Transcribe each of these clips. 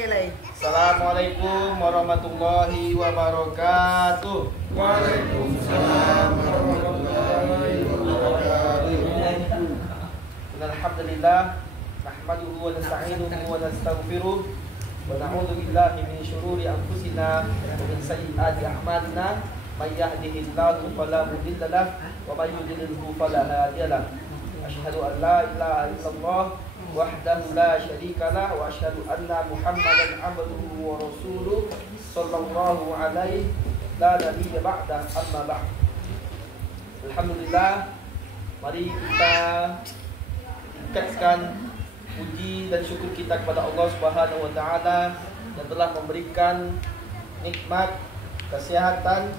Assalamualaikum warahmatullahi wabarakatuh. Waalaikumsalam warahmatullahi wabarakatuh. Alhamdulillah nahmaduhu wa nasta'inuhu wa nastaghfiruh wa na'udzu billahi min shururi anfusina wa min sayyiati a'malina may yahdihillahu fala mudilla lahu wa may yudlilhu fala hadiya lahu. Asyhadu an la ilaha illallah wahdahu la syarika lah wa asyhadu anna Muhammadan abduhu wa rasuluh sallallahu alaihi la nabiyya ba'da amma ba'd. Alhamdulillah, mari kita tingkatkan puji dan syukur kita kepada Allah Subhanahu wa taala yang telah memberikan nikmat kesehatan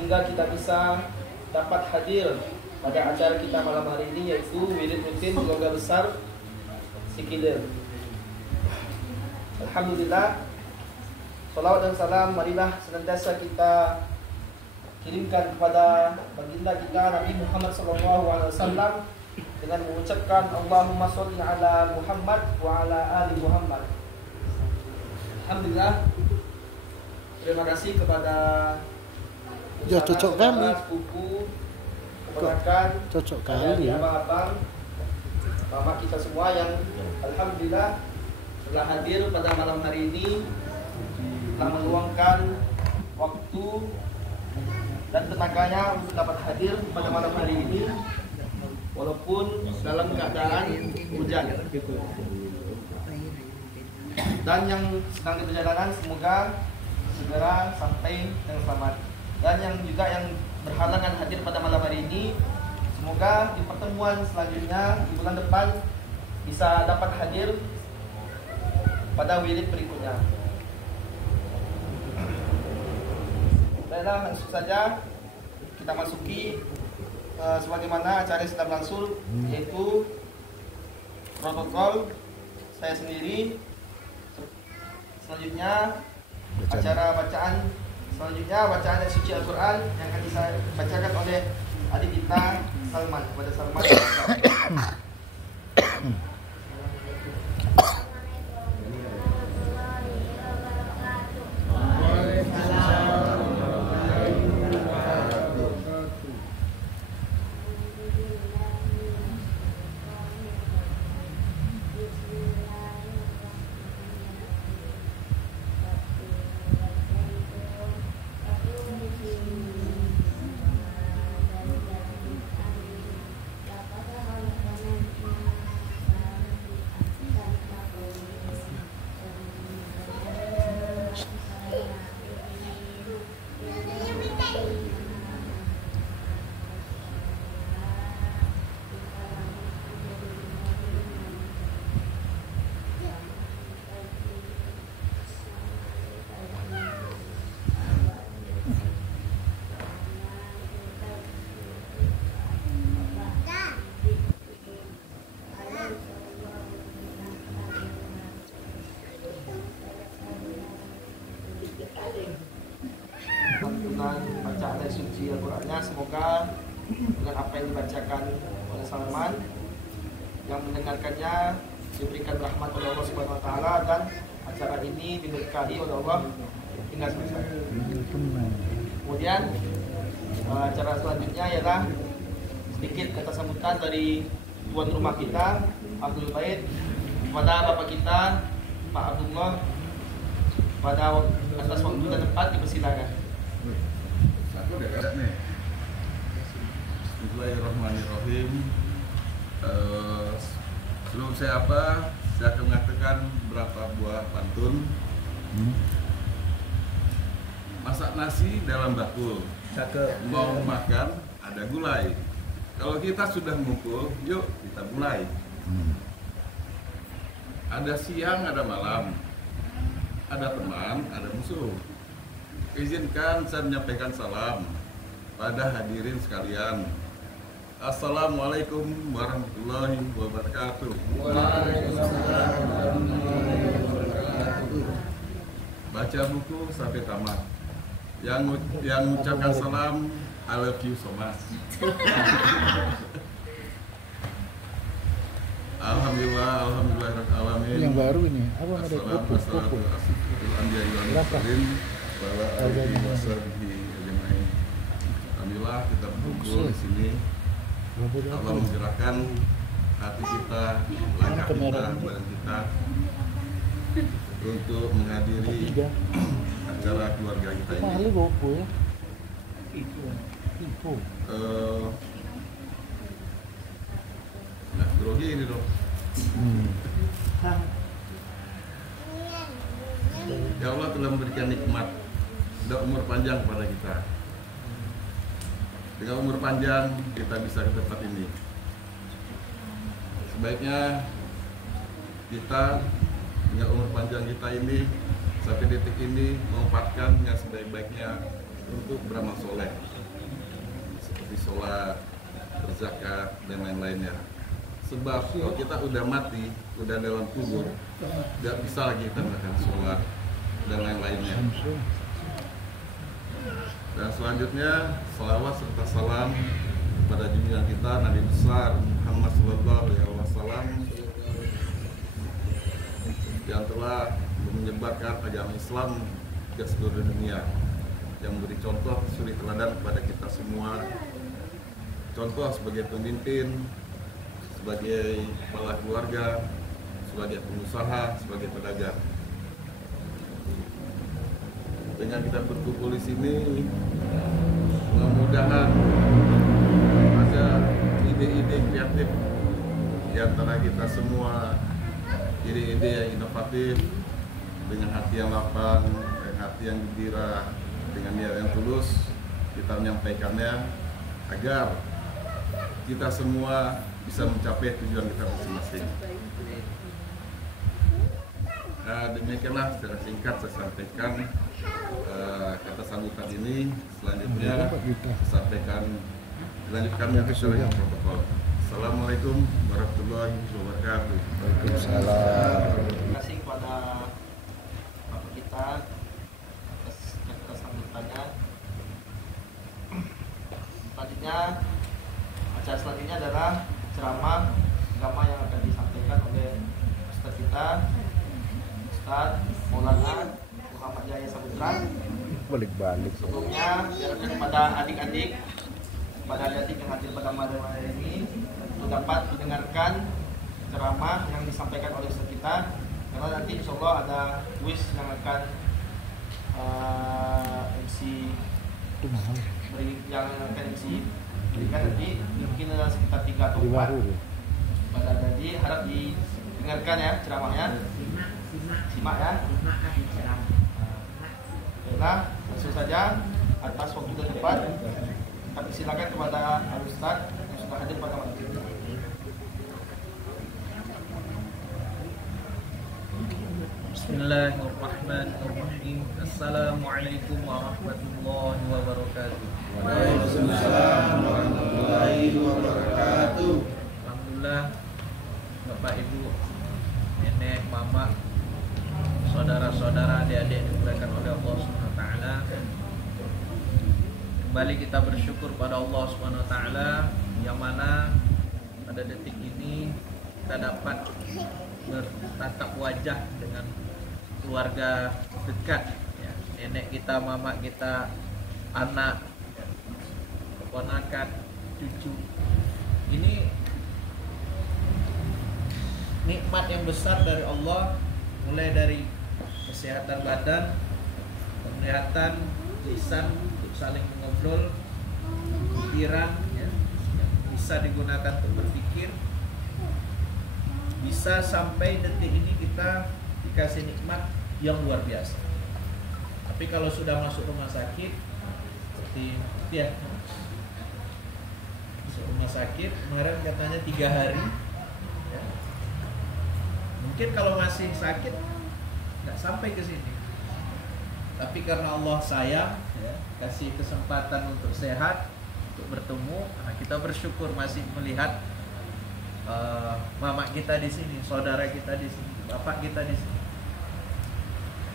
hingga kita bisa dapat hadir pada acara kita malam hari ini, yaitu wirid rutin Keluarga Besar Sikilir. Alhamdulillah, salawat dan salam marilah senantiasa kita kirimkan kepada baginda kita Nabi Muhammad SAW dengan mengucapkan Allahumma sholli ala Muhammad wa ala ali Muhammad. Alhamdulillah, terima kasih kepada saudara, sepupu, keponakan, cocok kali ya, abang-abang, mama kita semua yang alhamdulillah telah hadir pada malam hari ini, telah meluangkan waktu dan tenaganya untuk dapat hadir pada malam hari ini walaupun dalam keadaan hujan. Dan yang sedang di perjalanan semoga segera sampai dengan selamat. Dan yang juga yang berhalangan hadir pada malam hari ini, semoga di pertemuan selanjutnya di bulan depan bisa dapat hadir pada wirid berikutnya. Baiklah, langsung saja kita masuki sebagaimana acara yang sedang berlangsung, yaitu protokol saya sendiri. Selanjutnya acara bacaan ayat suci Al-Quran yang akan dibacakan oleh adik kita Salman, kepada Salman. Bacaan ayat suci Al-Qurannya, semoga dengan apa yang dibacakan oleh Salman, yang mendengarkannya diberikan rahmat oleh Allah Subhanahu wa taala dan acara ini diberkahi oleh Allah hingga selesai. Kemudian acara selanjutnya ialah sedikit kata sambutan dari tuan rumah kita, Abdul Bait, kepada bapak kita Pak Abdullah, pada atas waktu dan tempat dipersilakan. Bismillahirrahmanirrahim. Sebelum saya akan mengatakan berapa buah pantun. Masak nasi dalam bakul, mau makan ada gulai. Kalau kita sudah ngumpul, yuk kita mulai. Ada siang, ada malam, ada teman, ada musuh. Izinkan saya menyampaikan salam pada hadirin sekalian. Assalamualaikum warahmatullahi wabarakatuh. Waalaikumsalam warahmatullahi wabarakatuh. Baca buku sampai tamat. Yang ucapkan salam, I love you so much. Alhamdulillah alamin. Yang baru ini apa ada Assalamualaikum kupu? Berapa? Alhamdulillah kita berkumpul di sini. Allah menggerakkan hati kita, langkah kita, badan kita untuk menghadiri acara keluarga kita ini. Mahal gopo ya. Itu. Nah, grogi ini dong. Ya Allah telah memberikan nikmat dan umur panjang kepada kita. Dengan umur panjang kita bisa ke tempat ini. Sebaiknya kita dengan umur panjang kita ini sampai detik ini memanfaatkannya sebaik-baiknya untuk beramal soleh seperti sholat, berzakat dan lain-lainnya. Sebab kalau kita udah mati, udah dalam kubur, nggak bisa lagi kita melakukan sholat dan lain-lainnya. Dan selanjutnya salawat serta salam kepada junjungan kita Nabi besar Muhammad SAW yang telah menyebarkan agama Islam ke seluruh dunia, yang memberi contoh suri teladan kepada kita semua, contoh sebagai pemimpin, sebagai kepala keluarga, sebagai pengusaha, sebagai pedagang. Dengan kita berkumpul di sini, mudah-mudahan ada ide-ide kreatif di antara kita semua, ide-ide yang inovatif, dengan hati yang lapang, dengan hati yang gembira, dengan niat yang tulus, kita menyampaikannya agar kita semua bisa mencapai tujuan kita masing-masing. Demikianlah secara singkat saya sampaikan kata sambutan ini. Selanjutnya saya sampaikan dilanjutkannya sesuai dengan protokol. Assalamualaikum warahmatullahi wabarakatuh. Waalaikumsalam. Terima kasih kepada Bapak kita atas kata sambutannya. Selanjutnya, acara selanjutnya adalah ceramah agama yang akan disampaikan oleh Ustaz kita, Ustaz Maulana Muhammad Jaya Saputra. Balik-balik. Sebelumnya diharapkan kepada adik-adik yang hadir pada malam hari ini untuk dapat mendengarkan ceramah yang disampaikan oleh Ustaz kita, karena nanti insya Allah ada kuis yang akan MC berikan nanti, mungkin ada sekitar 3 atau 4 pada jadi harap didengarkan ya ceramahnya, simak ya. Baiklah, langsung saja atas waktu dan tempat kami silakan kepada Al-Ustaz yang sudah hadir pada malam ini. Bismillahirrahmanirrahim. Assalamualaikum warahmatullahi wabarakatuh. Waalaikumsalam warahmatullahi wabarakatuh. Alhamdulillah, Bapak Ibu, nenek, mama, saudara-saudara, adik-adik yang dimuliakan oleh Allah Subhanahu wa taala. Kembali kita bersyukur pada Allah Subhanahu wa taala yang mana pada detik ini kita dapat bertatap wajah dengan keluarga dekat ya. Nenek kita, mama kita, anak, keponakan, cucu. Ini nikmat yang besar dari Allah, mulai dari kesehatan badan, penglihatan, lisan untuk saling mengobrol, pikiran ya, yang bisa digunakan untuk berpikir, bisa sampai detik ini kita dikasih nikmat yang luar biasa. Tapi kalau sudah masuk rumah sakit, seperti ya, masuk rumah sakit kemarin katanya 3 hari ya. Mungkin kalau masih sakit nggak sampai ke sini, tapi karena Allah sayang ya, kasih kesempatan untuk sehat, untuk bertemu, nah kita bersyukur masih melihat mama kita di sini, saudara kita di sini, bapak kita di sini.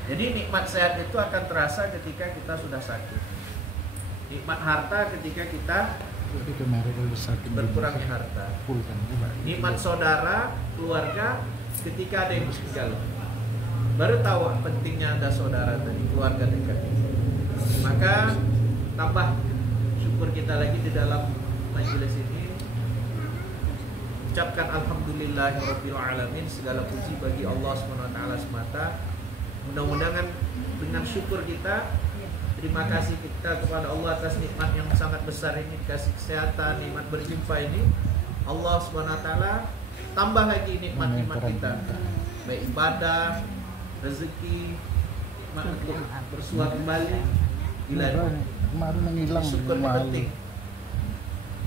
Jadi nikmat sehat itu akan terasa ketika kita sudah sakit. Nikmat harta ketika kita berkurang harta. Nikmat saudara, keluarga ketika ada yang meninggal, baru tahu pentingnya ada saudara tadi, keluarga dekat. Maka tambah syukur kita lagi di dalam majelis ini. Ucapkan alhamdulillahirabbil alamin, segala puji bagi Allah SWT semata. Mudah-mudahan dengan syukur kita, terima kasih kita kepada Allah atas nikmat yang sangat besar ini, kasih kesehatan, nikmat berjumpa ini. Allah SWT tambah lagi nikmat-nikmat kita, baik ibadah, rezeki, nikmat untuk bersua kembali. Kemarin menghilang. Syukur ini penting.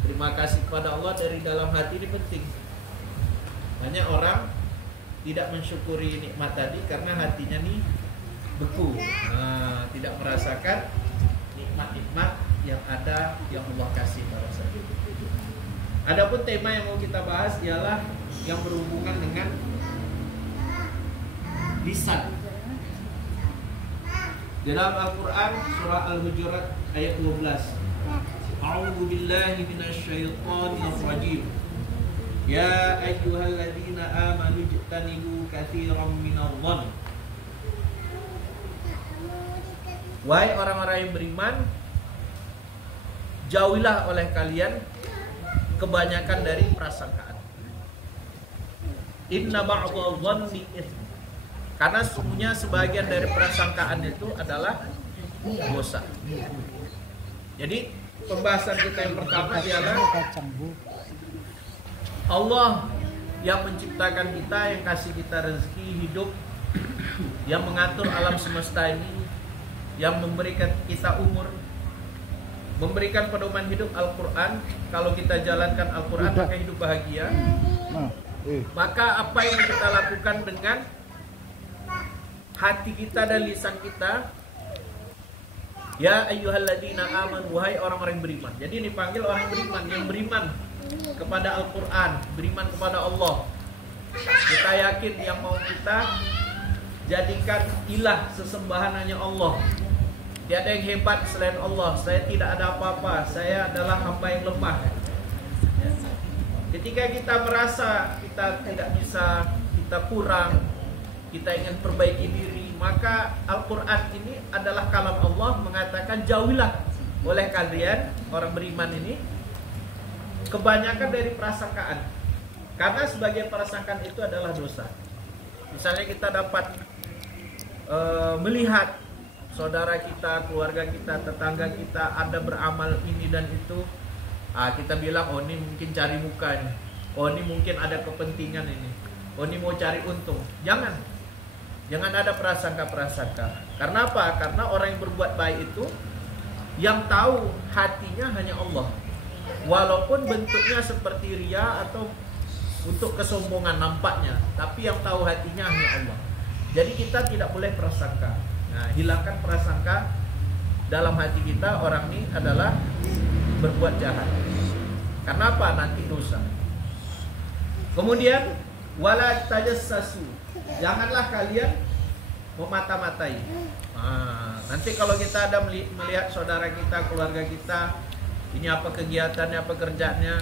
Terima kasih kepada Allah dari dalam hati ini penting. Banyak orang tidak mensyukuri nikmat tadi karena hatinya nih beku, tidak merasakan nikmat-nikmat yang ada yang Allah kasih pada saat itu. Adapun tema yang mau kita bahas ialah yang berhubungan dengan lisan. Di dalam Al-Quran surah Al-Hujurat ayat 12. A'udzu billahi minasyaitonir rajim. Ya ayyuhalladzina amanu ijtanibu katsiran minadh-dhann. Wahai orang-orang yang beriman, jauhilah oleh kalian kebanyakan dari prasangkaan. Inna ba'dadh-dhanni itsm. Karena sesungguhnya sebagian dari prasangkaan itu adalah dosa. Jadi pembahasan kita yang pertama ialah Allah yang menciptakan kita, yang kasih kita rezeki hidup, yang mengatur alam semesta ini, yang memberikan kita umur, memberikan pedoman hidup Al-Quran. Kalau kita jalankan Al-Quran maka hidup bahagia. Maka apa yang kita lakukan dengan hati kita dan lisan kita? Ya ayyuhalladzina amanu, wahai orang-orang yang beriman. Jadi ini dipanggil orang beriman, yang beriman kepada Al-Quran, beriman kepada Allah. Kita yakin yang mau kita jadikan ilah, sesembahan hanya Allah. Tiada yang hebat selain Allah. Saya tidak ada apa-apa, saya adalah hamba yang lemah. Ketika kita merasa kita tidak bisa, kita kurang, kita ingin perbaiki diri, maka Al-Quran ini adalah kalam Allah mengatakan jauhilah oleh kalian orang beriman ini kebanyakan dari prasangkaan. Karena sebagian prasangkaan itu adalah dosa. Misalnya kita dapat melihat saudara kita, keluarga kita, tetangga kita ada beramal ini dan itu, kita bilang oh ini mungkin cari mukanya, oh ini mungkin ada kepentingan ini, oh ini mau cari untung. Jangan ada prasangka-prasangka. Karena apa? Karena orang yang berbuat baik itu yang tahu hatinya hanya Allah. Walaupun bentuknya seperti ria atau untuk kesombongan nampaknya, tapi yang tahu hatinya hanya Allah. Jadi kita tidak boleh prasangka. Nah, hilangkan prasangka dalam hati kita orang ini adalah berbuat jahat. Karena apa? Nanti dosa. Kemudian wala tajassasu. Janganlah kalian memata-matai. Nanti kalau kita ada melihat saudara kita, keluarga kita, ini apa kegiatannya, apa kerjanya,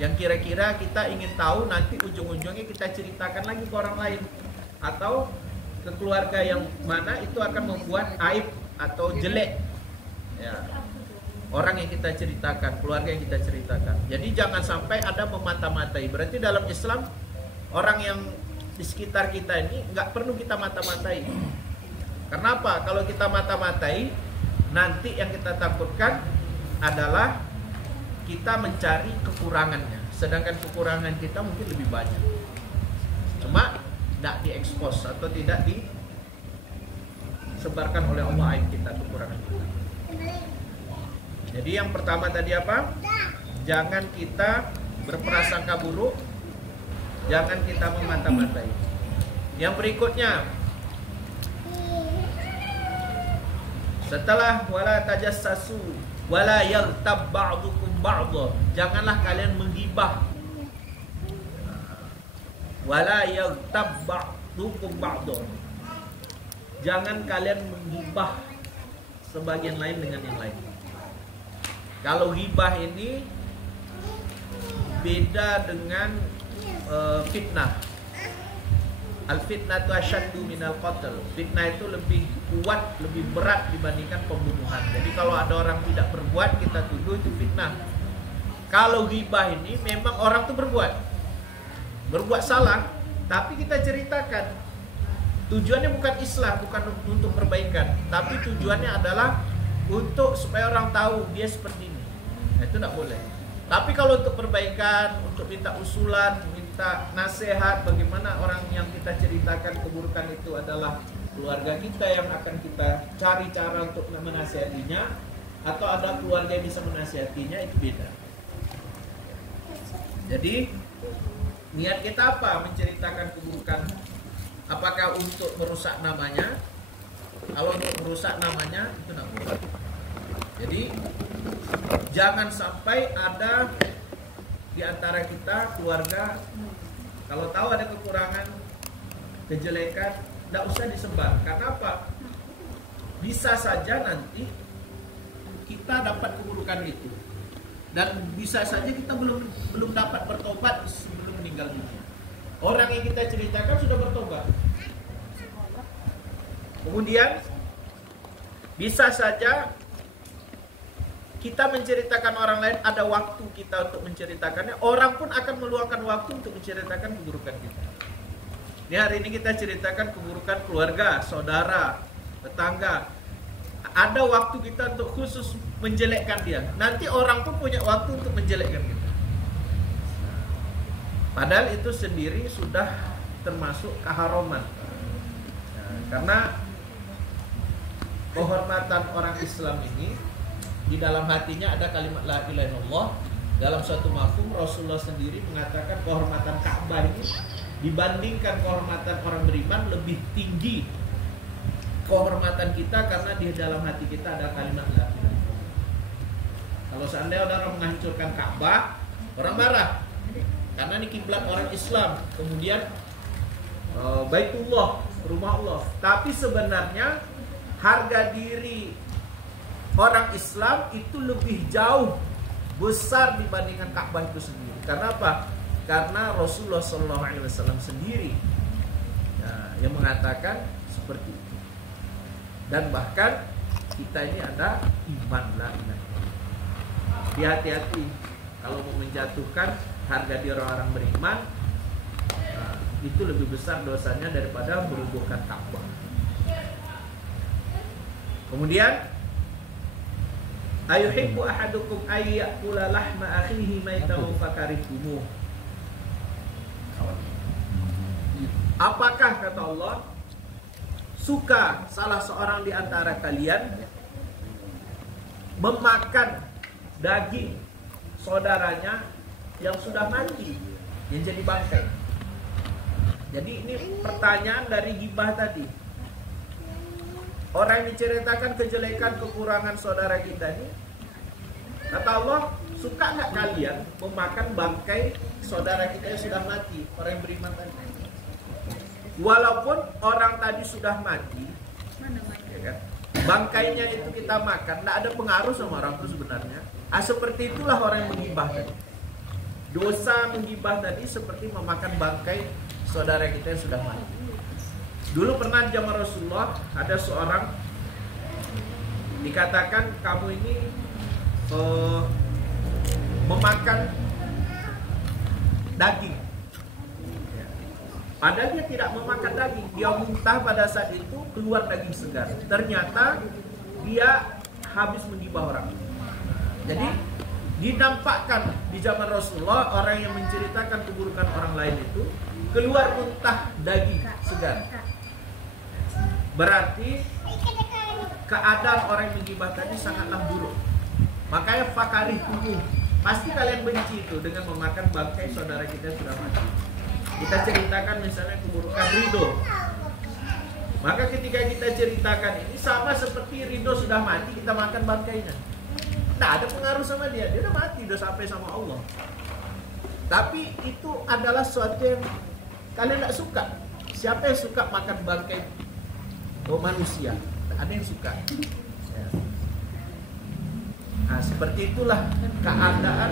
yang kira-kira kita ingin tahu, nanti ujung-ujungnya kita ceritakan lagi ke orang lain atau ke keluarga yang mana itu akan membuat aib atau jelek ya, orang yang kita ceritakan, keluarga yang kita ceritakan. Jadi jangan sampai ada memata-matai. Berarti dalam Islam orang yang di sekitar kita ini nggak perlu kita mata-matai. Karena apa? Kalau kita mata-matai, nanti yang kita takutkan adalah kita mencari kekurangannya, sedangkan kekurangan kita mungkin lebih banyak. Cuma tidak diekspos atau tidak disebarkan oleh Allah aib kita, kekurangan kita. Jadi yang pertama tadi apa? Jangan kita berprasangka buruk, jangan kita memata-matai. Yang berikutnya, setelah wala tajassasu wala yaghtab ba'dukum ba'dha, janganlah kalian menggibah. Wala yaghtab ba'dukum ba'dha, jangan kalian menggibah sebagian lain dengan yang lain. Kalau ghibah ini beda dengan fitnah. Al-fitnatu asyaddu minal qatl. Fitnah itu lebih kuat, lebih berat dibandingkan pembunuhan. Jadi kalau ada orang tidak berbuat, kita tuduh itu fitnah. Kalau ghibah ini memang orang tuh berbuat salah, tapi kita ceritakan. Tujuannya bukan islah, bukan untuk perbaikan, tapi tujuannya adalah untuk supaya orang tahu dia seperti ini. Nah, itu tidak boleh. Tapi kalau untuk perbaikan, untuk minta usulan, minta nasihat, bagaimana orang yang kita ceritakan keburukan itu adalah keluarga kita yang akan kita cari cara untuk menasihatinya, atau ada keluarga yang bisa menasihatinya, itu beda. Jadi niat kita apa? Menceritakan keburukan. Apakah untuk merusak namanya? Kalau untuk merusak namanya, itu tidak boleh. Jadi jangan sampai ada di antara kita keluarga, kalau tahu ada kekurangan, kejelekan, tidak usah disebar. Karena apa? Bisa saja nanti kita dapat keburukan itu, dan bisa saja kita belum dapat bertobat sebelum meninggal dunia. Orang yang kita ceritakan sudah bertobat. Kemudian bisa saja kita menceritakan orang lain, ada waktu kita untuk menceritakannya. Orang pun akan meluangkan waktu untuk menceritakan keburukan kita. Di hari ini kita ceritakan keburukan keluarga, saudara, tetangga. Ada waktu kita untuk khusus menjelekkan dia. Nanti orang pun punya waktu untuk menjelekkan kita. Padahal itu sendiri sudah termasuk keharaman. Karena kehormatan orang Islam ini, di dalam hatinya ada kalimat la ilaha illallah. Dalam suatu mafhum Rasulullah sendiri mengatakan kehormatan Ka'bah ini dibandingkan kehormatan orang beriman lebih tinggi kehormatan kita, karena di dalam hati kita ada kalimat la ilaha illallah. Kalau seandainya orang menghancurkan Ka'bah, orang marah karena ini kiblat orang Islam. Kemudian Baitullah, rumah Allah. Tapi sebenarnya harga diri orang Islam itu lebih jauh besar dibandingkan Ka'bah itu sendiri. Karena apa? Karena Rasulullah SAW sendiri yang mengatakan seperti itu. Dan bahkan kita ini ada iman la ilaha illallah. Hati-hati kalau mau menjatuhkan harga diri orang beriman, itu lebih besar dosanya daripada merubuhkan Ka'bah. Kemudian ayuhibbu ahadukum ayyakula lahma akhihi maitahu fakarihtumu. Apakah, kata Allah, suka salah seorang di antara kalian memakan daging saudaranya yang sudah mati, yang jadi bangkai? Jadi ini pertanyaan dari ghibah tadi. Orang yang menceritakan kejelekan, kekurangan saudara kita ini, kata Allah, suka nggak kalian memakan bangkai saudara kita yang sudah mati, orang yang beriman tadi? Walaupun orang tadi sudah mati, ya kan? Bangkainya itu kita makan, nggak ada pengaruh sama orang itu sebenarnya. Seperti itulah orang yang menggibah tadi. Dosa menggibah tadi seperti memakan bangkai saudara kita yang sudah mati. Dulu pernah di zaman Rasulullah ada seorang dikatakan kamu ini memakan daging. Padahal dia tidak memakan daging, dia muntah pada saat itu keluar daging segar. Ternyata dia habis menggibah orang. Jadi dinampakkan di zaman Rasulullah orang yang menceritakan keburukan orang lain itu keluar muntah daging segar. Berarti keadaan orang yang menggibah tadi sangatlah buruk. Makanya fakarihtumu, pasti kalian benci itu dengan memakan bangkai saudara kita yang sudah mati. Kita ceritakan misalnya keburukan Ridho, maka ketika kita ceritakan ini sama seperti Ridho sudah mati, kita makan bangkainya. Tidak ada pengaruh sama dia, dia udah mati, udah sampai sama Allah. Tapi itu adalah sesuatu yang kalian tidak suka. Siapa yang suka makan bangkai manusia? Tidak ada yang suka. Nah, seperti itulah keadaan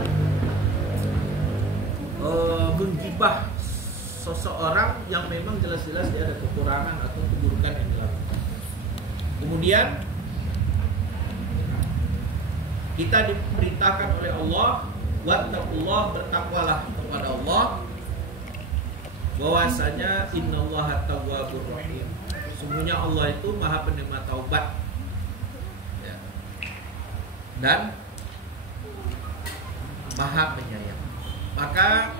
menggibah seseorang yang memang jelas-jelas dia ada kekurangan atau keburukan yang dilakukan. Kemudian kita diperintahkan oleh Allah, wattaqullah, bertakwalah kepada Allah, bahwasanya innallaha tawwabur rahim. Sungguhnya Allah itu Maha penerima taubat, ya, dan Maha penyayang. Maka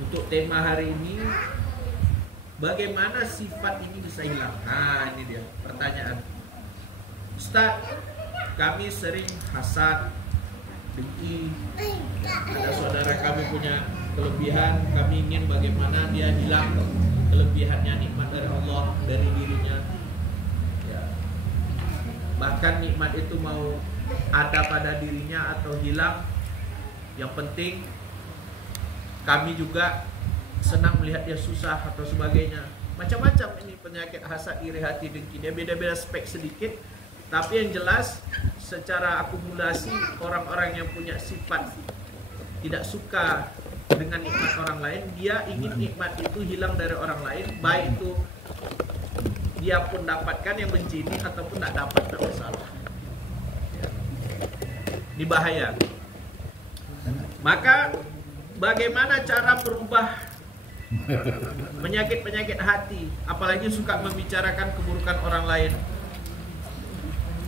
untuk tema hari ini, bagaimana sifat ini bisa hilang? Nah, ini dia pertanyaan. Ustaz, kami sering hasad, dengki. Ada saudara kami punya kelebihan, kami ingin bagaimana dia hilang kelebihannya, nikmat dari Allah, dari dirinya, ya. Bahkan nikmat itu mau ada pada dirinya atau hilang, yang penting kami juga senang melihat dia susah atau sebagainya. Macam-macam ini penyakit hasad, iri hati, dengki. Dia beda-beda spek sedikit, tapi yang jelas secara akumulasi orang-orang yang punya sifat tidak suka dengan nikmat orang lain, dia ingin nikmat itu hilang dari orang lain, baik itu dia pun dapatkan yang benci ini ataupun tak dapat, tak masalah. Ini bahaya. Maka bagaimana cara merubah penyakit-penyakit hati, apalagi suka membicarakan keburukan orang lain?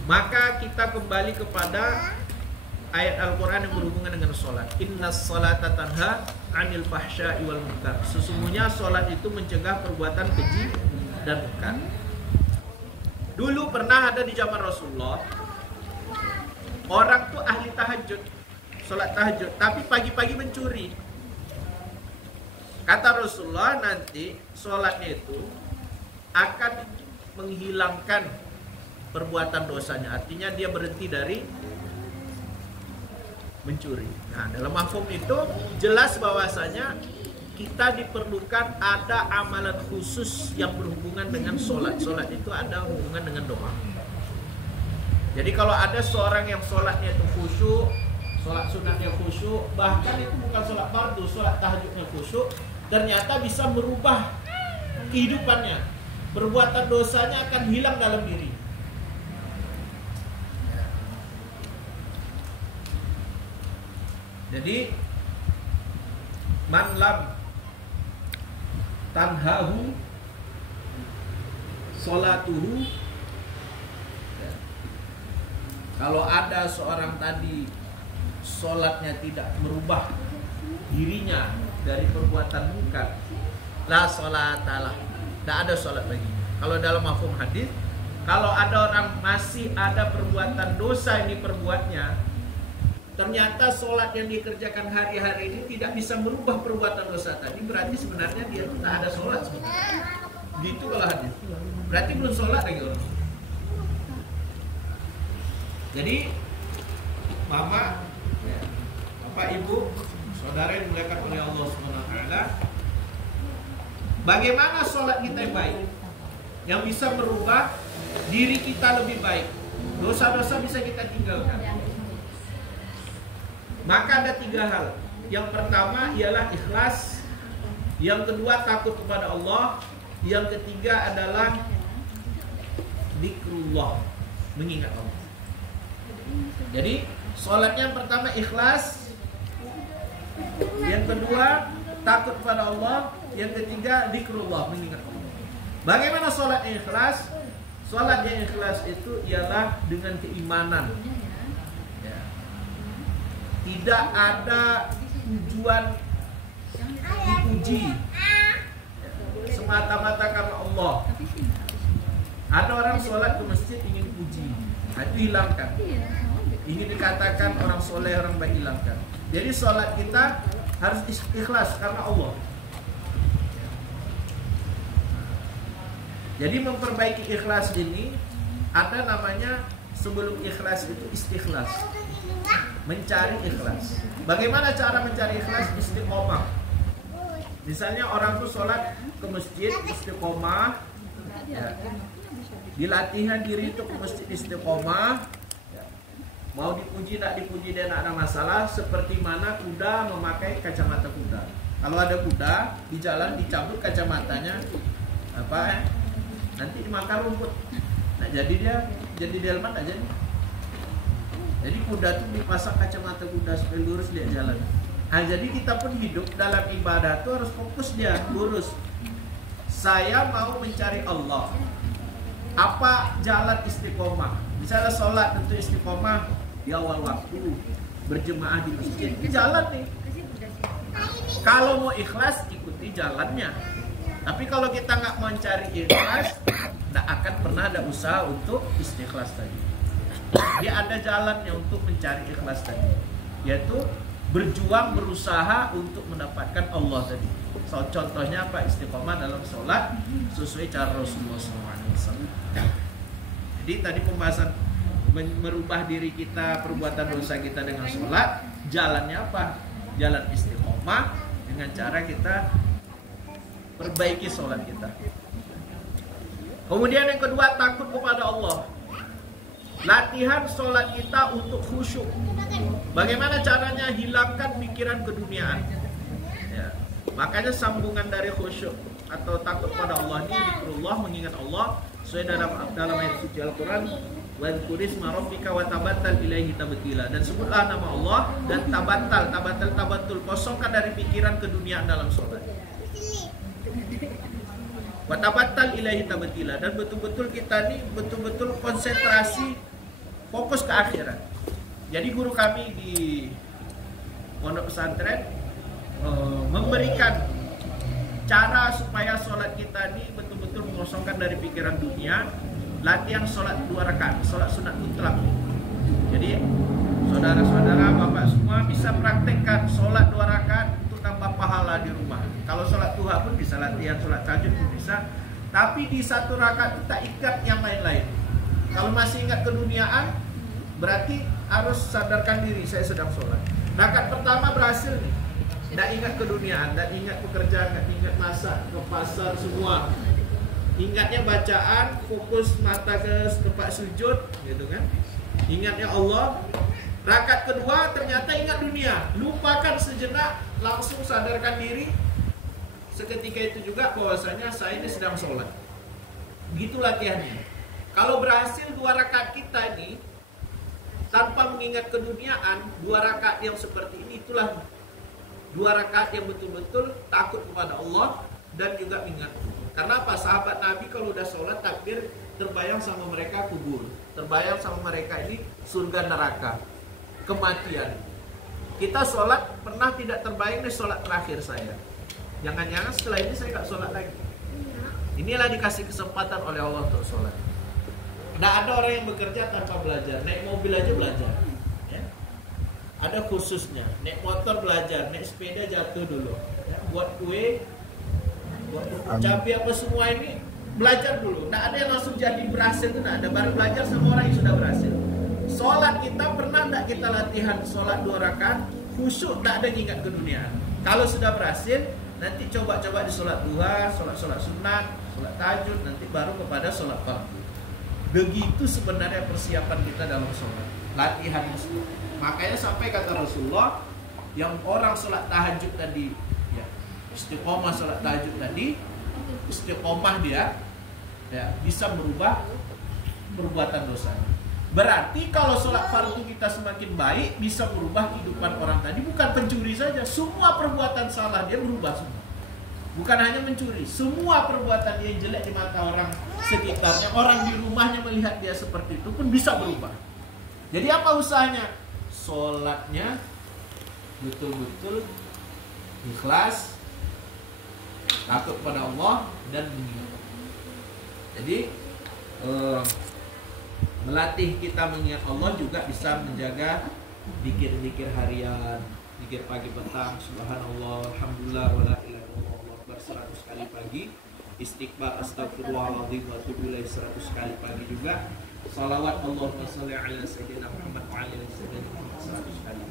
Maka kita kembali kepada ayat Al-Quran yang berhubungan dengan sholat. Innas sholata tanha anil fahsya'i wal munkar. Sesungguhnya sholat itu mencegah perbuatan keji dan munkar. Dulu pernah ada di zaman Rasulullah, orang tuh ahli tahajud, sholat tahajud, tapi pagi-pagi mencuri. Kata Rasulullah, nanti sholatnya itu akan menghilangkan perbuatan dosanya. Artinya dia berhenti dari mencuri. Nah, dalam mafhum itu jelas bahwasanya kita diperlukan ada amalan khusus yang berhubungan dengan sholat. Sholat itu ada hubungan dengan doa. Jadi kalau ada seorang yang sholatnya itu khusyuk, sholat sunatnya khusyuk, bahkan itu bukan sholat fardu, sholat tahajudnya khusyuk, ternyata bisa merubah kehidupannya. Perbuatan dosanya akan hilang dalam diri. Jadi man lam tanhahu sholatuhu, kalau ada seorang tadi sholatnya tidak merubah dirinya dari perbuatan munkar, la sholatalah, tidak ada sholat lagi. Kalau dalam mafhum hadis, kalau ada orang masih ada perbuatan dosa yang diperbuatnya, ternyata sholat yang dikerjakan hari-hari ini tidak bisa merubah perbuatan dosa tadi, berarti sebenarnya dia tidak ada sholat sebenarnya. Gitu kalau hadis. Berarti belum sholat lagi orang. Jadi mama, bapak, ibu, saudara yang dimuliakan oleh Allah SWT, bagaimana sholat kita yang baik, yang bisa merubah diri kita lebih baik, dosa-dosa bisa kita tinggalkan. Maka ada 3 hal. Yang pertama ialah ikhlas, yang kedua takut kepada Allah, yang ketiga adalah zikrullah, mengingat Allah. Jadi sholatnya yang pertama ikhlas, yang kedua takut kepada Allah, yang ketiga zikrullah, mengingat Allah. Bagaimana sholat yang ikhlas? Sholat yang ikhlas itu ialah dengan keimanan. Tidak ada tujuan dipuji semata-mata karena Allah. Ada orang sholat ke masjid ingin dipuji, itu hilangkan. Ingin dikatakan orang soleh, orang baik, hilangkan. Jadi sholat kita harus ikhlas karena Allah. Jadi memperbaiki ikhlas ini ada namanya, sebelum ikhlas itu istikhlas, mencari ikhlas. Bagaimana cara mencari ikhlas? Istiqomah. Misalnya orang tuh sholat ke masjid istiqomah, ya. Dilatihnya diri itu ke masjid istiqomah, ya. Mau dipuji tak dipuji dia tak ada masalah. Seperti mana kuda memakai kacamata kuda. Kalau ada kuda di jalan dicabut kacamatanya, nanti dimakan rumput. Nah jadi delman aja nih. Jadi kuda tuh dipasang kacamata kuda supaya lurus dia jalan. Nah jadi kita pun hidup dalam ibadah tuh harus fokus dia lurus. Saya mau mencari Allah. Apa jalan istiqomah? Misalnya sholat tentu istiqomah di awal waktu, berjemaah di masjid, ini jalan nih. Kalau mau ikhlas ikuti jalannya. Tapi kalau kita nggak mau cari ikhlas, nggak akan pernah ada usaha untuk istikhlas tadi. Dia ada jalannya untuk mencari ikhlas tadi, yaitu berjuang berusaha untuk mendapatkan Allah tadi. So, contohnya apa? Istiqomah dalam sholat sesuai cara Rasulullah SAW. Jadi tadi pembahasan merubah diri kita, perbuatan dosa kita dengan sholat, jalannya apa? Jalan istiqomah dengan cara kita perbaiki sholat kita. Kemudian yang kedua, takut kepada Allah. Latihan sholat kita untuk khusyuk. Bagaimana caranya? Hilangkan pikiran keduniaan. Ya. Makanya sambungan dari khusyuk atau takut pada Allah ini zikrullah, mengingat Allah. Sesuai dalam ayat suci Al-Quran, wadhkurisma rabbika wa tabattal ilaihi tabtila. Dan sebutlah nama Allah dan tabattal, kosongkan dari pikiran keduniaan dalam sholat. Wa tabattal ilaihi tabtila. Dan betul-betul kita nih betul-betul konsentrasi, fokus ke akhirat. Jadi guru kami di pondok pesantren memberikan cara supaya sholat kita ini betul-betul mengosongkan dari pikiran dunia. Latihan sholat 2 rakaat, sholat sunat mutlak. Jadi saudara-saudara, bapak semua bisa praktekkan sholat 2 rakaat untuk tambah pahala di rumah. Kalau sholat duha pun bisa latihan, sholat tahajud pun bisa. Tapi di 1 rakaat kita ikat yang lain-lain. Kalau masih ingat keduniaan, berarti harus sadarkan diri saya sedang sholat. Rakaat pertama berhasil nih. Tidak ingat keduniaan, tidak ingat pekerjaan, tidak ingat masak, ke pasar semua. Ingatnya bacaan, fokus mata ke tempat sujud, gitu kan? Ingatnya Allah. Rakaat kedua ternyata ingat dunia, lupakan sejenak, langsung sadarkan diri. Seketika itu juga bahwasanya saya ini sedang sholat. Begitu latihannya. Kalau berhasil 2 rakaat kita ini tanpa mengingat keduniaan, 2 rakaat yang seperti ini, itulah 2 rakaat yang betul-betul takut kepada Allah dan juga ingat. Karena apa? Sahabat Nabi kalau udah sholat takbir, terbayang sama mereka kubur, terbayang sama mereka ini surga neraka, kematian. Kita sholat pernah tidak terbayang nih sholat terakhir saya. Jangan-jangan setelah ini saya gak sholat lagi. Inilah dikasih kesempatan oleh Allah untuk sholat. Tidak ada orang yang bekerja tanpa belajar. Naik mobil aja belajar, ya. Ada khususnya. Naik motor belajar, naik sepeda jatuh dulu, ya. Buat kue, buat cabai apa semua ini belajar dulu. Tidak ada yang langsung jadi berhasil, itu tidak ada. Baru belajar sama orang yang sudah berhasil. Sholat kita pernah tidak kita latihan sholat 2 rakaat khusyuk, tidak ada yang ingat keduniaan. Kalau sudah berhasil, nanti coba-coba di sholat duha, sholat sunat, sholat tahajud, nanti baru kepada sholat fardu. Begitu sebenarnya persiapan kita dalam sholat, latihan semua. Makanya sampai kata Rasulullah, yang orang sholat tahajud tadi, ya, istiqomah sholat tahajud tadi, istiqomah dia, ya, bisa merubah perbuatan dosanya. Berarti kalau sholat fardu kita semakin baik, bisa merubah kehidupan orang tadi. Bukan pencuri saja, semua perbuatan salah dia berubah semua. Bukan hanya mencuri, semua perbuatan dia yang jelek di mata orang sekitarnya, orang di rumahnya melihat dia seperti itu pun bisa berubah. Jadi apa usahanya? Sholatnya betul-betul ikhlas, takut pada Allah dan mengingat. Jadi melatih kita mengingat Allah juga bisa menjaga zikir-zikir harian, zikir pagi petang, subhanallah, alhamdulillah, wala ilaha illallah, 100 kali pagi, istighfar astagfirullahaladzim wa atubu ilaih 100 kali pagi juga, salawat Allahumma sholli ala sayyidina Muhammad wa ala sayyidina Muhammad 100 kali.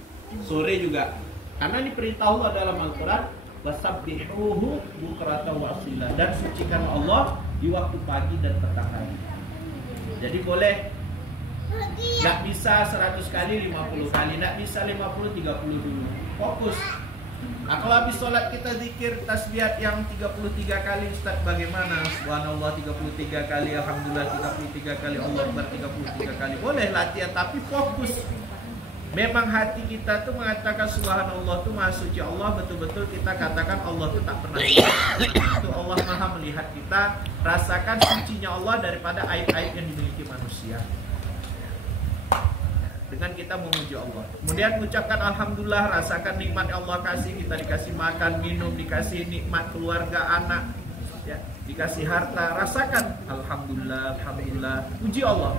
Sore juga, karena diperintah Allah dalam Al-Quran, wasabbihuhu bukratan wa asila, dan sucikan Allah di waktu pagi dan petang hari. Jadi boleh nggak bisa 100 kali 50 kali, nggak bisa 50 30 dulu, fokus. Nah, kalau habis sholat kita zikir tasbihat yang 33 kali, Ustaz bagaimana? Subhanallah 33 kali, Alhamdulillah 33 kali, Allah Akbar 33 kali. Boleh latihan, tapi fokus. Memang hati kita tuh mengatakan subhanallah tuh maha suci Allah, betul-betul kita katakan Allah tuh tak pernah itu Allah maha melihat kita. Rasakan sucinya Allah daripada aib-aib yang dimiliki manusia dengan kita memuji Allah. Kemudian ucapkan alhamdulillah, rasakan nikmat yang Allah kasih. Kita dikasih makan, minum, dikasih nikmat keluarga, anak, ya, dikasih harta. Rasakan alhamdulillah, alhamdulillah, puji Allah.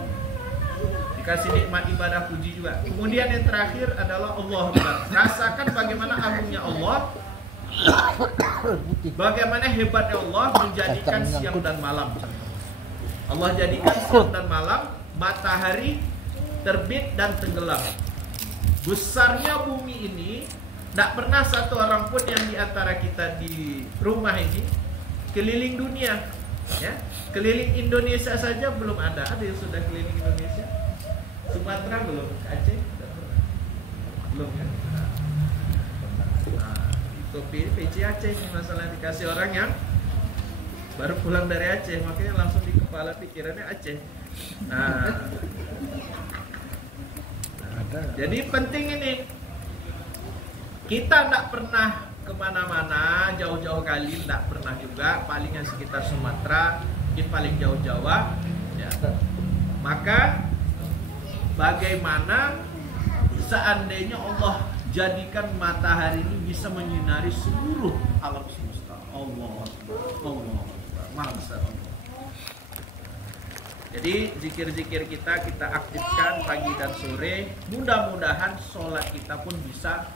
Dikasih nikmat ibadah, puji juga. Kemudian yang terakhir adalah Allah Akbar. Rasakan bagaimana agungnya Allah, bagaimana hebatnya Allah menjadikan siang dan malam. Allah jadikan siang dan malam, matahari terbit dan tenggelam. Besarnya bumi ini, tidak pernah satu orang pun yang diantara kita di rumah ini keliling dunia, ya. Keliling Indonesia saja belum ada. Ada yang sudah keliling Indonesia? Sumatera belum? Aceh? Belum kan? Nah, itu PC Aceh ini masalah, dikasih orang yang baru pulang dari Aceh, makanya langsung di kepala pikirannya Aceh. Nah, jadi penting ini, kita tidak pernah kemana-mana jauh-jauh kali, tidak pernah juga, paling yang sekitar Sumatera, mungkin paling jauh Jawa, ya. Maka bagaimana seandainya Allah jadikan matahari ini bisa menyinari seluruh alam semesta? Allah, Allah, Maha Besar Allah. Jadi zikir-zikir kita aktifkan pagi dan sore. Mudah-mudahan sholat kita pun bisa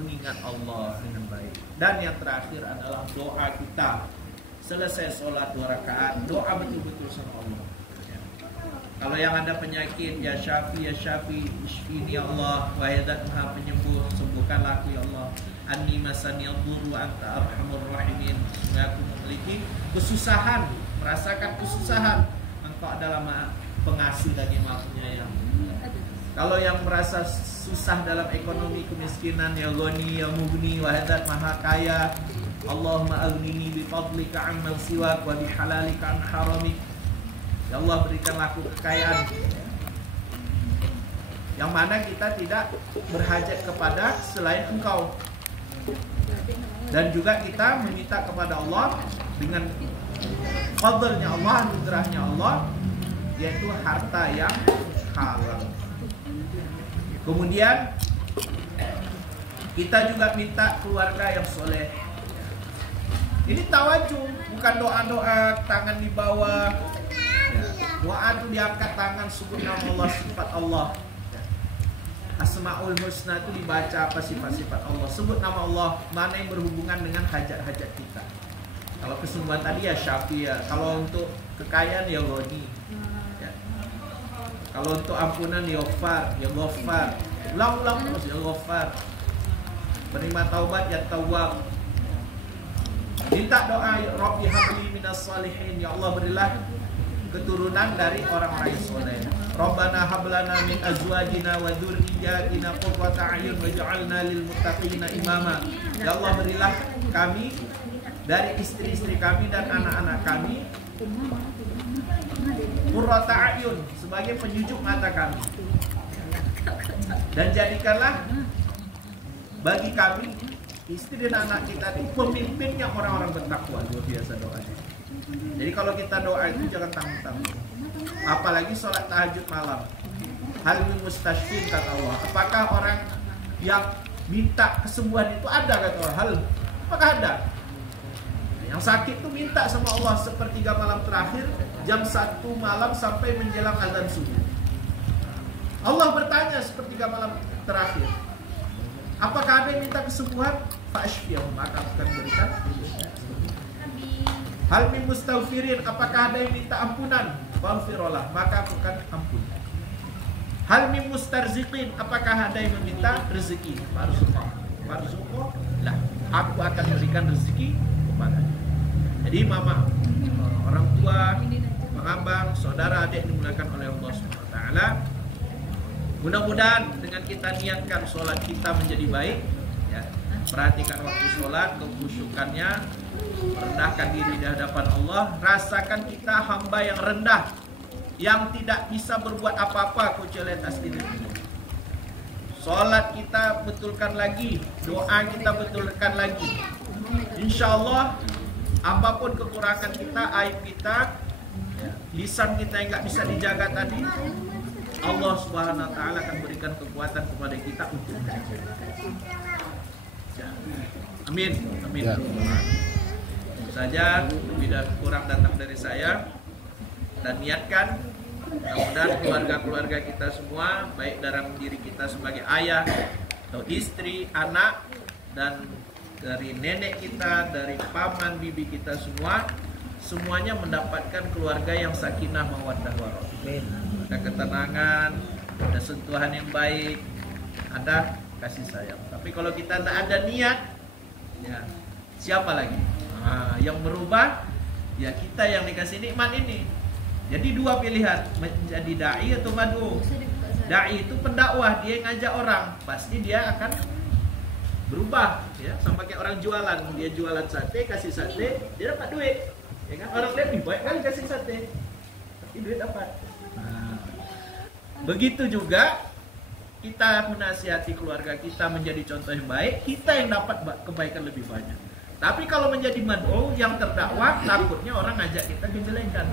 mengingat Allah dengan baik. Dan yang terakhir adalah doa kita. Selesai sholat 2 rakaat, doa betul-betul sama Allah. Ya. Kalau yang ada penyakit, ya Syafi, ishfini ya Allah, wahai Zat Maha Penyembuh, sembuhkanlah aku ya Allah. Anni masani yadhurru wa anta arhamur rahimin. Sehingga aku memiliki kesusahan, merasakan kesusahan. Engkau adalah pengasih dan Maha Penyayang. Kalau yang merasa susah dalam ekonomi, kemiskinan, ya Ghani, ya Mughni, wahai Zat Maha Kaya, Allahumma aghnini bi fadlika amman siwak wa bi halalika an haramik. Ya Allah, berikanlah aku kekayaan yang mana kita tidak berhajat kepada selain Engkau. Dan juga kita meminta kepada Allah dengan fadlnya Allah, anugerahnya Allah, yaitu harta yang halal. Kemudian kita juga minta keluarga yang soleh. Ini tawajuh, bukan doa-doa tangan di bawah. Doa itu diangkat tangan, sebut nama Allah, sifat Allah. Asmaul Husna itu dibaca apa sifat-sifat Allah. Sebut nama Allah, mana yang berhubungan dengan hajat-hajat kita. Kalau kesembuhan tadi ya Syafi, ya. Kalau untuk kekayaan ya Ghani, ya. Kalau untuk ampunan ya Ghaffar, ya Ghaffar. Ulang-ulang terus ya Ghaffar. Penerima taubat ya Tawwab. Minta doa, ya Rabbi habli minas salihin, ya Allah berilah keturunan dari orang-orang yang soleh. Rabbana hablana min azwajina wa dzurriyyatina qurrata a'yun waj'alna lil muttaqina imama. Ya Allah berilah kami dari istri-istri kami dan anak-anak kami qurrata a'yun, sebagai penjujuk mata kami, dan jadikanlah bagi kami istri dan anak kita ini pemimpinnya orang-orang bertakwa. Luar biasa doanya. Jadi kalau kita doa itu jangan tanggung-tanggung, apalagi sholat tahajud malam. Hal min mustashfin, kata Allah. Apakah orang yang minta kesembuhan itu ada, kata Allah? Hal, apakah ada? Yang sakit itu minta sama Allah sepertiga malam terakhir, jam 1 malam sampai menjelang azan subuh. Allah bertanya sepertiga malam terakhir, apakah ada yang minta kesembuhan? Fa'ashfiyahum, maka akan berikan. Hal min mustaghfirin, apakah ada yang minta ampunan? Faghfirullah, maka aku akan ampun. Hal min mustarziqin, apakah ada yang meminta rezeki? Farzuqlah, aku akan berikan rezeki kepadanya. Jadi mama, orang tua, pengambang, saudara, adik dimulakan oleh Allah SWT. Mudah-mudahan dengan kita niatkan sholat kita menjadi baik, ya, perhatikan waktu sholat, kekhusyukannya, merendahkan diri di hadapan Allah. Rasakan kita hamba yang rendah, yang tidak bisa berbuat apa-apa kecuali atas diri. Sholat kita betulkan lagi, doa kita betulkan lagi. Insya Allah, apapun kekurangan kita, aib kita, lisan kita yang nggak bisa dijaga tadi, Allah Subhanahu Wa Taala akan berikan kekuatan kepada kita untuk menjaga. Amin, amin. Itu saja, lebih dan kurang datang dari saya, dan niatkan mudah-mudahan keluarga-keluarga kita semua, baik dalam diri kita sebagai ayah atau istri, anak, dan dari nenek kita, dari paman, bibi kita semua, semuanya mendapatkan keluarga yang sakinah, mawaddah, warahmah. Ada ketenangan, ada sentuhan yang baik, ada kasih sayang. Tapi kalau kita tidak ada niat, ya siapa lagi? Yang berubah, ya kita yang dikasih nikmat ini. Jadi dua pilihan, menjadi dai atau mad'u. Dai itu pendakwah, dia yang ngajak orang, pasti dia akan berubah, ya, sama kayak orang jualan. Dia jualan sate, kasih sate, dia dapat duit, ya kan? Orang lihat nih banyak kali kasih sate, tapi duit dapat. Begitu juga kita menasihati keluarga kita menjadi contoh yang baik, kita yang dapat kebaikan lebih banyak. Tapi kalau menjadi mad'u, yang terdakwah, takutnya orang ngajak kita kejelekan.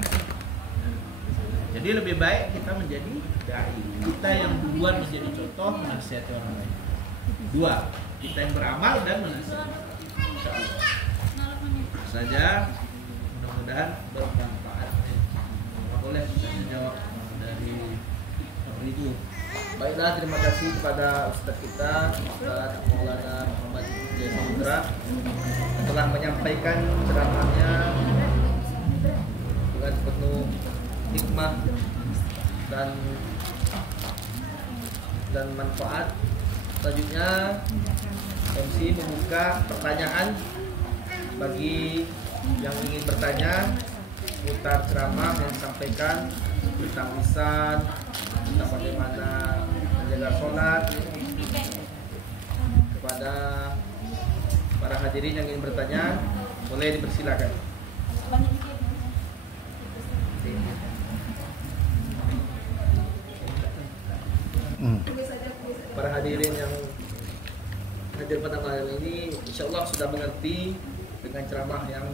Jadi lebih baik kita menjadi dai. Kita yang duluan menjadi contoh menasihati orang lain. Dua, kita yang beramal dan menasihati. Saja, mudah-mudahan bermanfaat. Boleh saya jawab dari itu. Baiklah, terima kasih kepada Ustaz kita, Ustaz Maulana Muhammad Jaya Samudra, yang telah menyampaikan ceramahnya dengan penuh hikmah dan manfaat. Selanjutnya MC membuka pertanyaan bagi yang ingin bertanya seputar ceramah yang disampaikan tentang lisan, tentang bagaimana menjaga sholat. Kepada para hadirin yang ingin bertanya, boleh dipersilakan. Para hadirin yang hadir pada malam ini, insya Allah sudah mengerti dengan ceramah yang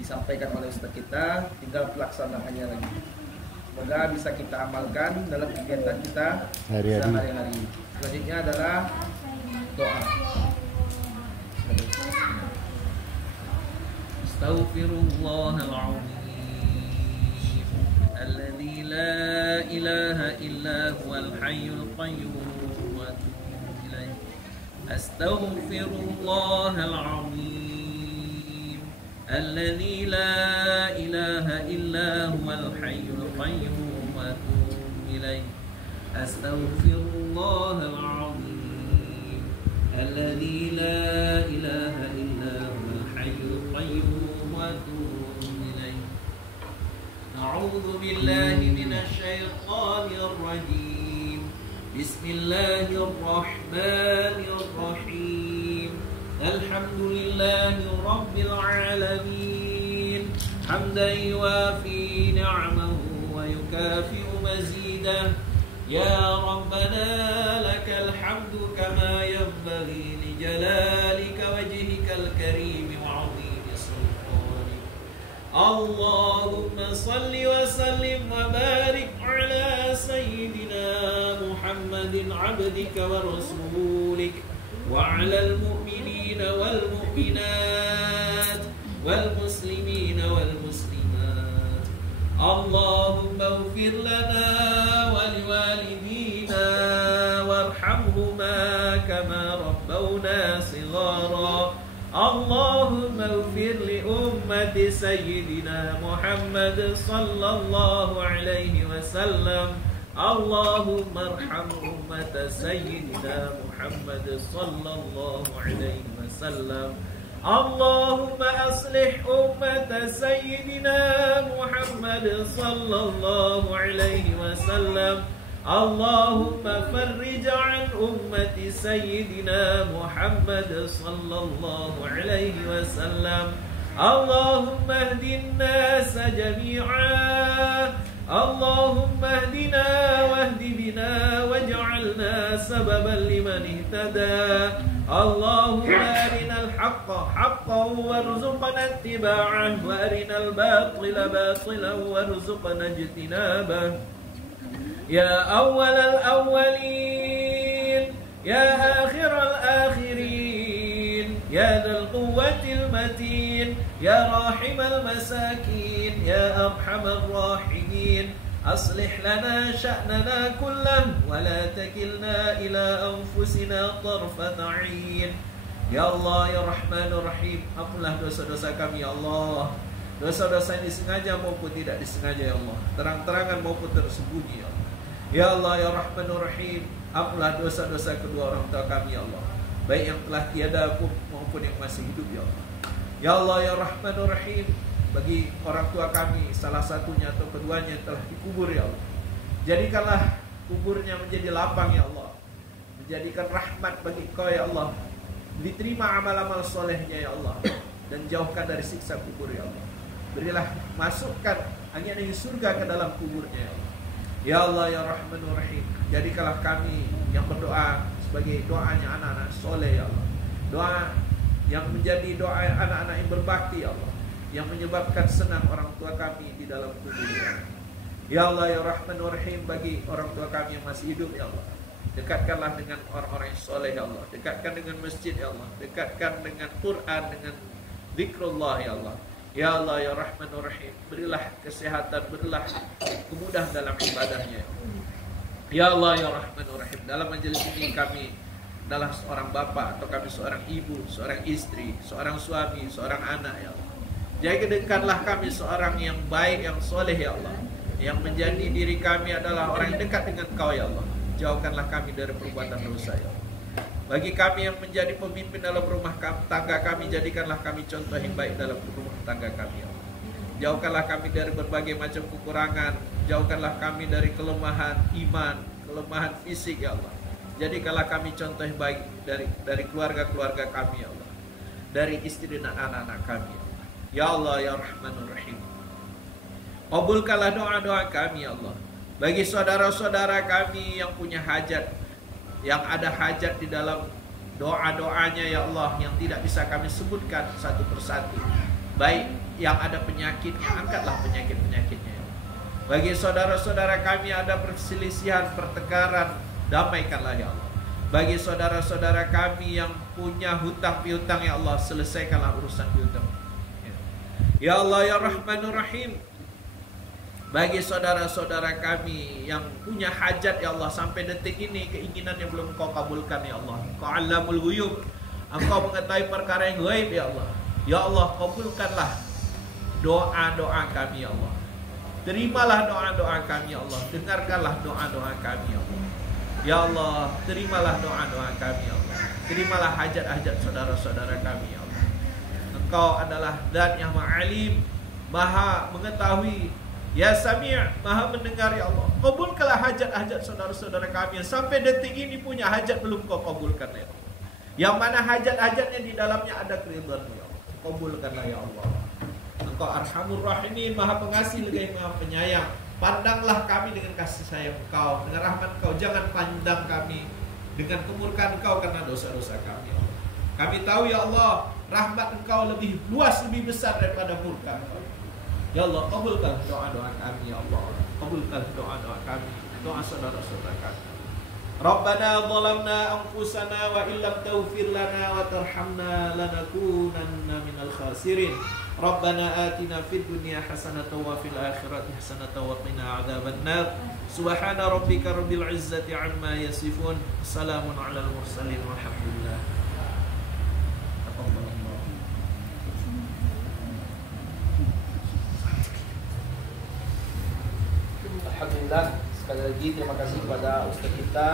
disampaikan oleh Ustaz kita, tinggal pelaksanaannya lagi. Semoga bisa kita amalkan dalam kegiatan kita sehari-hari. Selanjutnya adalah doa. Astaghfirullahaladzim alladzi la ilaha illa huwal hayyul qayyum wa atubu ilaih. Astaghfirullahaladzim alladzi la ilaha illa huwal hayyul qayyum wa atubu ilaih. Astaghfirullahaladzim alladzi la ilaha illa huwal hayyul qayyum wa atubu ilaih. A'udzu billahi minasy syaithanir rajim. Bismillahirrahmanirrahim. Alhamdulillahi rabbil alamin. Hamdan yuwafi ni'amahu wa yukafi'u mazidah. Ya Rabbana lakal hamdu kama yanbaghi li jalalika wajhikal karim wa 'azimi sultanik. Allahumma salli wa sallim wa barik ala sayyidina Muhammadin 'abdika wa rasulik wa 'ala al-mu'minina wal mu'minat wal muslimina wal muslimat. Allahumma ighfir lana wa liwalidina warhamhuma kama rabbawna shighara. Allahumma ighfir li ummati sayyidina Muhammad sallallahu alaihi wasallam. Allahumma arham ummata sayyidina Muhammad sallallahu alaihi wasallam. Allahumma aslih ummata sayyidina Muhammad sallallahu alaihi wasallam. اللهم فرج عن أمة سيدنا محمد صلى الله عليه وسلم اللهم اهد الناس جميعا اللهم اهدنا واهد بنا واجعلنا سببا لمن اهتدى اللهم أرنا الحق حقا وارزقنا اتباعه وأرنا الباطل باطلا وارزقنا اجتنابه يا أول الأولين يا آخر الآخرين يا ذا القوة المتين يا راحم المساكين يا أرحم الراحمين أصلح لنا شأننا كله ولا تكلنا إلى أنفسنا طرفة عين يا الله يا رحمن الرحيم ampunilah dosa-dosa kami ya Allah, dosa-dosa yang disengaja maupun tidak disengaja ya Allah, terang-terangan maupun tersembunyi ya Allah. Ya Allah ya Rahman Rahim, ampunilah dosa-dosa kedua orang tua kami ya Allah, baik yang telah tiada maupun yang masih hidup ya Allah. Ya Allah ya Rahman Rahim, bagi orang tua kami salah satunya atau keduanya telah dikubur ya Allah, jadikanlah kuburnya menjadi lapang ya Allah, menjadikan rahmat bagi Kau ya Allah, diterima amal-amal solehnya ya Allah, dan jauhkan dari siksa kubur ya Allah. Berilah masukkan angin surga ke dalam kuburnya ya Allah. Ya Allah ya Rahman Rahim, jadikanlah kami yang berdoa sebagai doanya anak-anak soleh ya Allah, doa yang menjadi doa anak-anak yang berbakti ya Allah, yang menyebabkan senang orang tua kami di dalam kuburnya. Ya Allah ya Rahman Rahim, bagi orang tua kami yang masih hidup ya Allah, dekatkanlah dengan orang-orang yang soleh ya Allah, dekatkan dengan masjid ya Allah, dekatkan dengan Quran, dengan zikrullah ya Allah. Ya Allah ya Rahman Rahim, berilah kesehatan, berilah kemudahan dalam ibadahnya ya Allah. Ya Allah ya Rahman Rahim, dalam majelis ini kami adalah seorang bapak atau kami seorang ibu, seorang istri, seorang suami, seorang anak ya Allah. Jadikanlah kami seorang yang baik, yang soleh ya Allah, yang menjadi diri kami adalah orang yang dekat dengan Kau ya Allah. Jauhkanlah kami dari perbuatan dosa ya Allah. Bagi kami yang menjadi pemimpin dalam rumah tangga kami, jadikanlah kami contoh yang baik dalam rumah tangga kami ya Allah. Jauhkanlah kami dari berbagai macam kekurangan, jauhkanlah kami dari kelemahan iman, kelemahan fisik ya Allah. Jadikanlah kami contoh yang baik dari keluarga-keluarga kami ya Allah, dari istri dan anak-anak kami ya Allah. Ya Allah ya Rahman Rahim, kabulkanlah doa-doa kami ya Allah. Bagi saudara-saudara kami yang punya hajat, yang ada hajat di dalam doa-doanya ya Allah, yang tidak bisa kami sebutkan satu persatu, baik yang ada penyakitnya, angkatlah penyakit-penyakitnya ya Allah. Bagi saudara-saudara kami ada perselisihan, pertengkaran, damaikanlah ya Allah. Bagi saudara-saudara kami yang punya hutang piutang ya Allah, selesaikanlah urusan piutang ya Allah ya Rahmanur Rahim. Bagi saudara-saudara kami yang punya hajat ya Allah, sampai detik ini keinginan yang belum Kau kabulkan ya Allah, Kau Allamul Ghuyub, Engkau mengetahui perkara yang gaib ya Allah. Ya Allah, kabulkanlah doa-doa kami ya Allah. Terimalah doa-doa kami ya Allah, dengarkanlah doa-doa kami ya Allah. Ya Allah, terimalah doa-doa kami ya Allah, terimalah hajat-hajat saudara-saudara kami ya Allah. Engkau adalah Zat yang Maha Alim, Maha mengetahui, Ya Sami', Maha mendengar ya Allah. Kabulkanlah hajat-hajat saudara-saudara kami yang sampai detik ini punya hajat belum Kau kabulkan ya Allah. Yang mana hajat-hajatnya di dalamnya ada keridhaan ya Allah, kabulkanlah ya Allah. Engkau Arhamur Rahimin, Maha Pengasih lagi Maha Penyayang. Pandanglah kami dengan kasih sayang Kau, dengan rahmat Kau. Jangan pandang kami dengan kemurkaan Kau karena dosa-dosa kami ya Allah. Kami tahu ya Allah, rahmat Engkau lebih luas, lebih besar daripada murka Engkau. Ya Allah, kabulkan doa-doa kami ya Allah, kabulkan doa-doa kami, doa saudara-saudara kami. Rabbana zalamna anfusana wa illam taghfir lana wa tarhamna lanakunanna minal khasirin. Rabbana atina fid dunya hasanatan wa fil akhirati hasanatan wa qina adzabannar. Subhana rabbika rabbil izzati amma yasifun. Assalamun alal mursalin walhamdulillah. Alhamdulillah, sekali lagi terima kasih kepada Ustaz kita,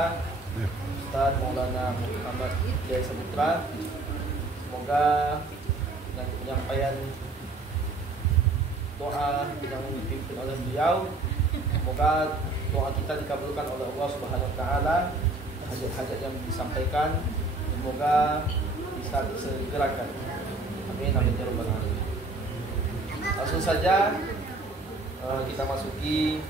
Ustaz Maulana Muhammad Jaya Saputra. Semoga dengan penyampaian doa yang dipimpin oleh beliau Semoga doa kita dikabulkan oleh Allah Subhanahu wa taala. Hajat-hajat yang disampaikan semoga bisa disegerakan. Amin amin ya rabbal alamin. Langsung saja kita masuki